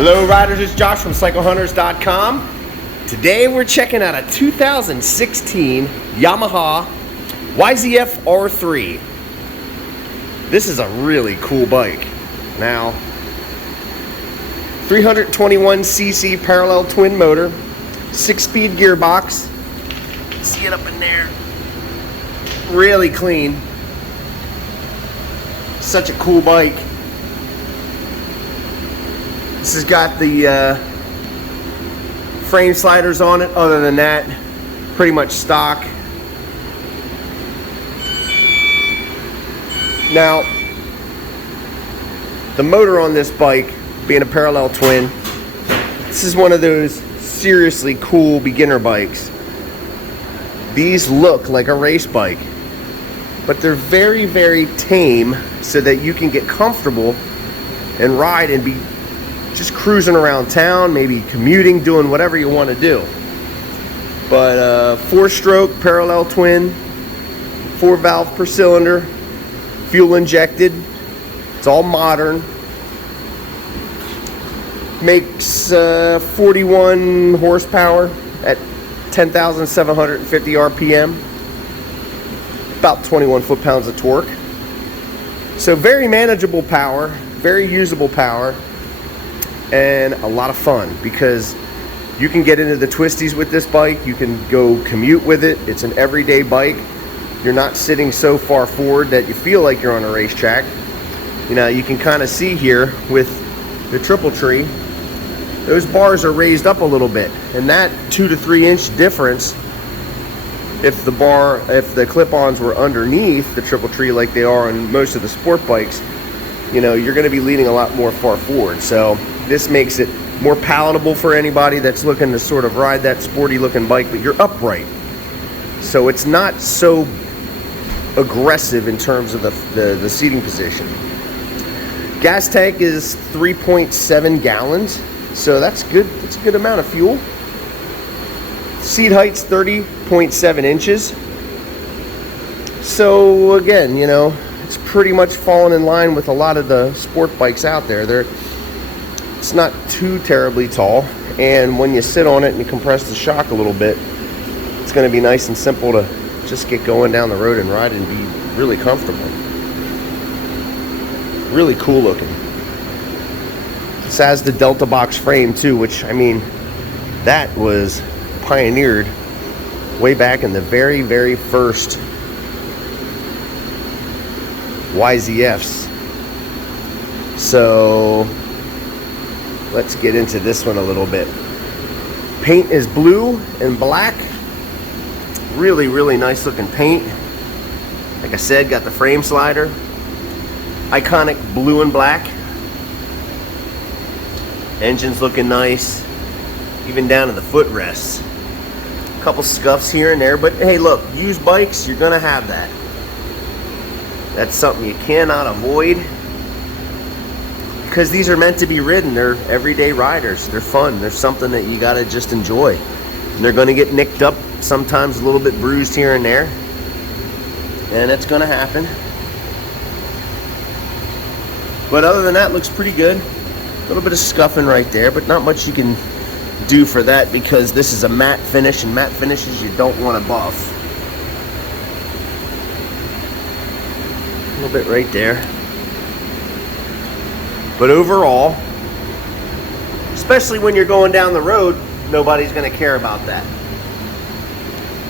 Hello riders, it's Josh from CycleHunters.com. Today we're checking out a 2016 Yamaha YZFR3. This is a really cool bike. Now, 321cc parallel twin motor, 6-speed gearbox. See it up in there. Really clean. Such a cool bike. This has got the frame sliders on it. Other than that, pretty much stock. Now, the motor on this bike, being a parallel twin, this is one of those seriously cool beginner bikes. These look like a race bike, but they're very, very tame so that you can get comfortable and ride and be just cruising around town, maybe commuting, doing whatever you want to do. But 4-stroke parallel twin, 4 valve per cylinder, fuel injected. It's all modern. Makes 41 horsepower at 10,750 RPM. About 21 foot-pounds of torque. So very manageable power, very usable power, and a lot of fun because you can get into the twisties with this bike. You can go commute with it. It's an everyday bike. You're not sitting so far forward that you feel like you're on a racetrack. You know, you can kind of see here with the triple tree, those bars are raised up a little bit, and that 2 to 3 inch difference, if the clip-ons were underneath the triple tree like they are on most of the sport bikes, you know, you're going to be leaning a lot more far forward. So this makes it more palatable for anybody that's looking to sort of ride that sporty looking bike, but you're upright. So it's not so aggressive in terms of the seating position. Gas tank is 3.7 gallons, so that's good. That's a good amount of fuel. Seat height's 30.7 inches. So again, you know, it's pretty much falling in line with a lot of the sport bikes out there. It's not too terribly tall, and when you sit on it and you compress the shock a little bit, it's going to be nice and simple to just get going down the road and ride and be really comfortable. Really cool looking. This has the Delta box frame too, which, I mean, that was pioneered way back in the very, very first YZFs. So let's get into this one a little bit. Paint is blue and black. Really, really nice looking paint. Like I said, got the frame slider. Iconic blue and black. Engine's looking nice. Even down to the footrests. A couple scuffs here and there, but hey, look, used bikes, you're gonna have that. That's something you cannot avoid because these are meant to be ridden. They're everyday riders. They're fun. They're something that you gotta just enjoy. And they're gonna get nicked up, sometimes a little bit bruised here and there, and it's gonna happen. But other than that, looks pretty good. A little bit of scuffing right there, but not much you can do for that because this is a matte finish, and matte finishes you don't want to buff. A little bit right there. But overall, especially when you're going down the road, nobody's going to care about that.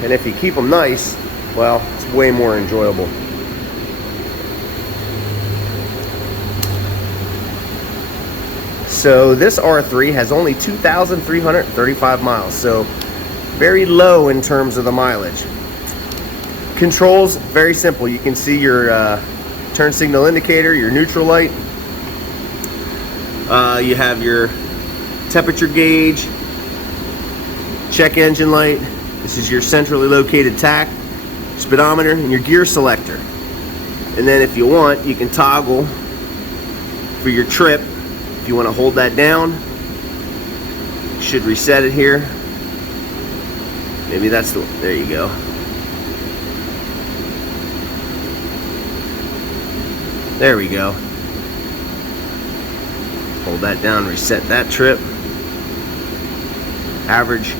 And if you keep them nice, well, it's way more enjoyable. So this R3 has only 2,335 miles, so very low in terms of the mileage. Controls, very simple. You can see your turn signal indicator, your neutral light. You have your temperature gauge, check engine light. This is your centrally located tach, speedometer, and your gear selector. And then if you want, you can toggle for your trip. If you want to hold that down, you should reset it here. Maybe that's there you go. There we go. Hold that down, reset that trip. Average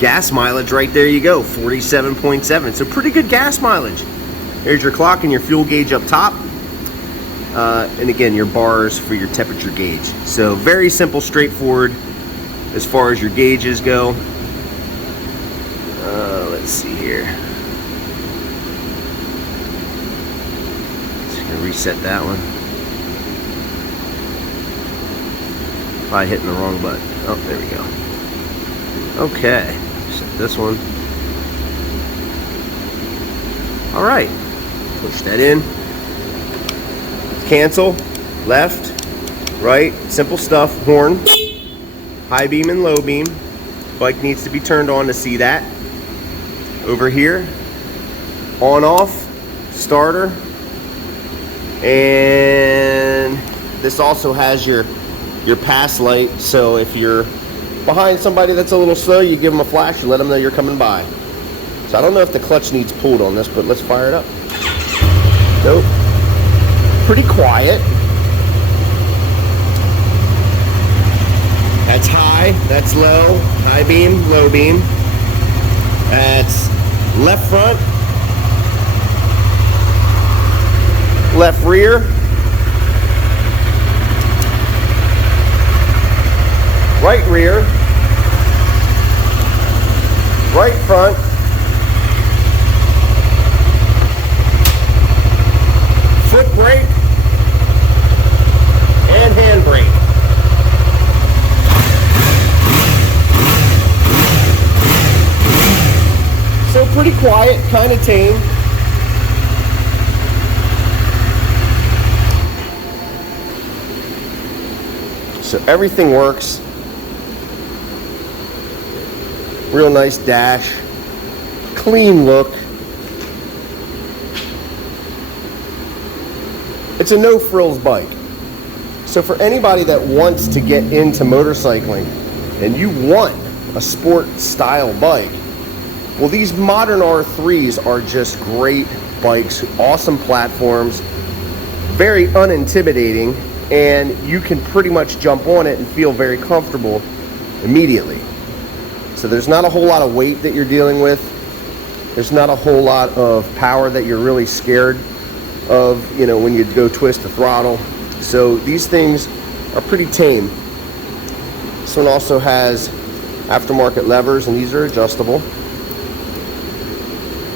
gas mileage right there you go, 47.7. So pretty good gas mileage. Here's your clock and your fuel gauge up top. And again, your bars for your temperature gauge. So very simple, straightforward as far as your gauges go. Let's see here. Just gonna reset that one. Probably hitting the wrong button. Oh, there we go. Okay, set this one. All right, push that in. Cancel, left, right, simple stuff. Horn, high beam and low beam. Bike needs to be turned on to see that. Over here, on off, starter. And this also has your pass light, so if you're behind somebody that's a little slow, you give them a flash and let them know you're coming by. So I don't know if the clutch needs pulled on this, but let's fire it up. Nope. Pretty quiet. That's high, that's low, high beam, low beam. That's left front, left rear, right rear, right front, foot brake, and hand brake. So pretty quiet, kind of tame. So everything works. Real nice dash, clean look. It's a no frills bike. So for anybody that wants to get into motorcycling and you want a sport style bike, well, these modern R3s are just great bikes, awesome platforms, very unintimidating, and you can pretty much jump on it and feel very comfortable immediately. So there's not a whole lot of weight that you're dealing with. There's not a whole lot of power that you're really scared of, you know, when you go twist the throttle. So these things are pretty tame. This one also has aftermarket levers, and these are adjustable.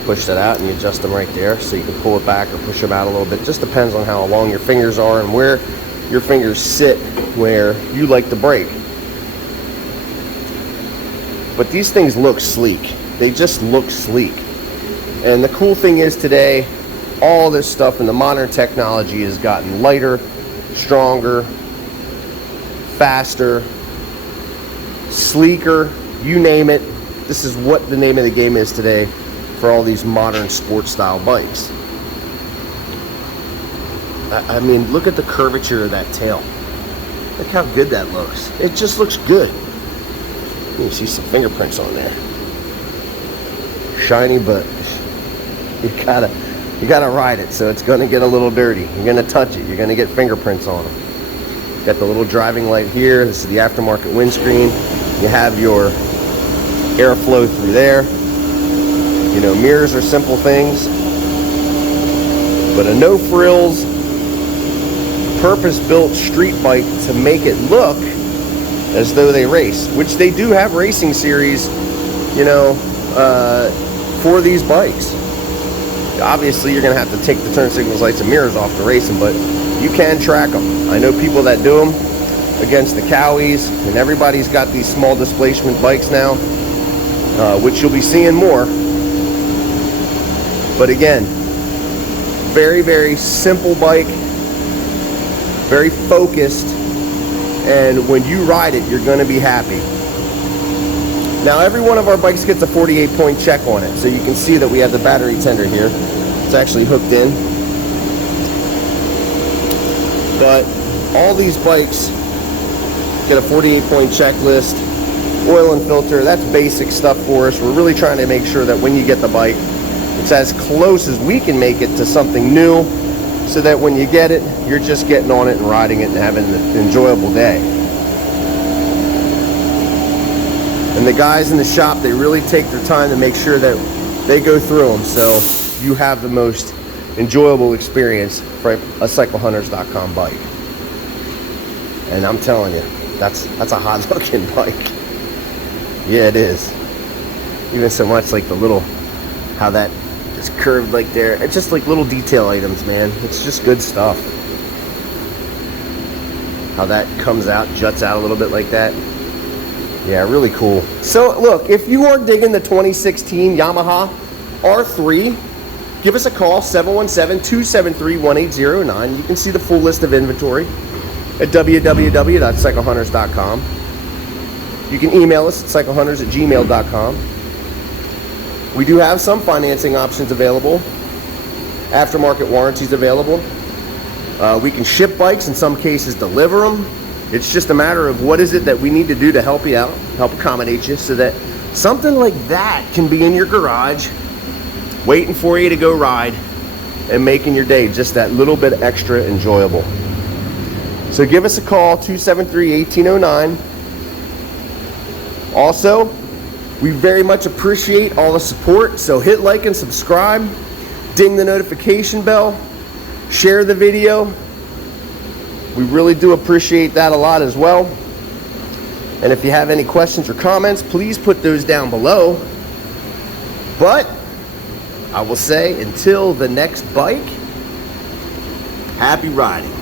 Push that out and you adjust them right there, so you can pull it back or push them out a little bit. Just depends on how long your fingers are and where your fingers sit where you like the brake. But these things look sleek. They just look sleek. And the cool thing is today, all this stuff in the modern technology has gotten lighter, stronger, faster, sleeker, you name it. This is what the name of the game is today for all these modern sport style bikes. I mean, look at the curvature of that tail. Look how good that looks. It just looks good. You see some fingerprints on there. Shiny, but you gotta ride it, so it's gonna get a little dirty. You're gonna touch it. You're gonna get fingerprints on them. Got the little driving light here. This is the aftermarket windscreen. You have your airflow through there. You know, mirrors are simple things, but a no frills, purpose-built street bike to make it look as though they race, which they do have racing series, you know, for these bikes. Obviously, you're gonna have to take the turn signals, lights, and mirrors off to race them, but you can track them. I know people that do them against the Cowies, and everybody's got these small displacement bikes now, which you'll be seeing more. But again, very, very simple bike, very focused, and when you ride it, you're going to be happy. Now, every one of our bikes gets a 48-point check on it, so you can see that we have the battery tender here. It's actually hooked in. But all these bikes get a 48-point checklist, oil and filter. That's basic stuff for us. We're really trying to make sure that when you get the bike, it's as close as we can make it to something new so that when you get it, you're just getting on it and riding it and having an enjoyable day. And the guys in the shop, they really take their time to make sure that they go through them so you have the most enjoyable experience for a cyclehunters.com bike. And I'm telling you, that's a hot looking bike. Yeah, it is. Even so much like the little, how that is curved like there. It's just like little detail items, man. It's just good stuff. How that comes out, juts out a little bit like that. Yeah, really cool. So look, if you are digging the 2016 Yamaha R3, give us a call, 717-273-1809. You can see the full list of inventory at www.cyclehunters.com. You can email us at cyclehunters@gmail.com. We do have some financing options available. Aftermarket warranties available. We can ship bikes, in some cases deliver them. It's just a matter of what is it that we need to do to help you out, help accommodate you, so that something like that can be in your garage waiting for you to go ride and making your day just that little bit extra enjoyable. So give us a call, 273-1809. Also, we very much appreciate all the support, so hit like and subscribe, ding the notification bell, share the video. We really do appreciate that a lot as well. And if you have any questions or comments, please put those down below. But I will say, until the next bike, happy riding.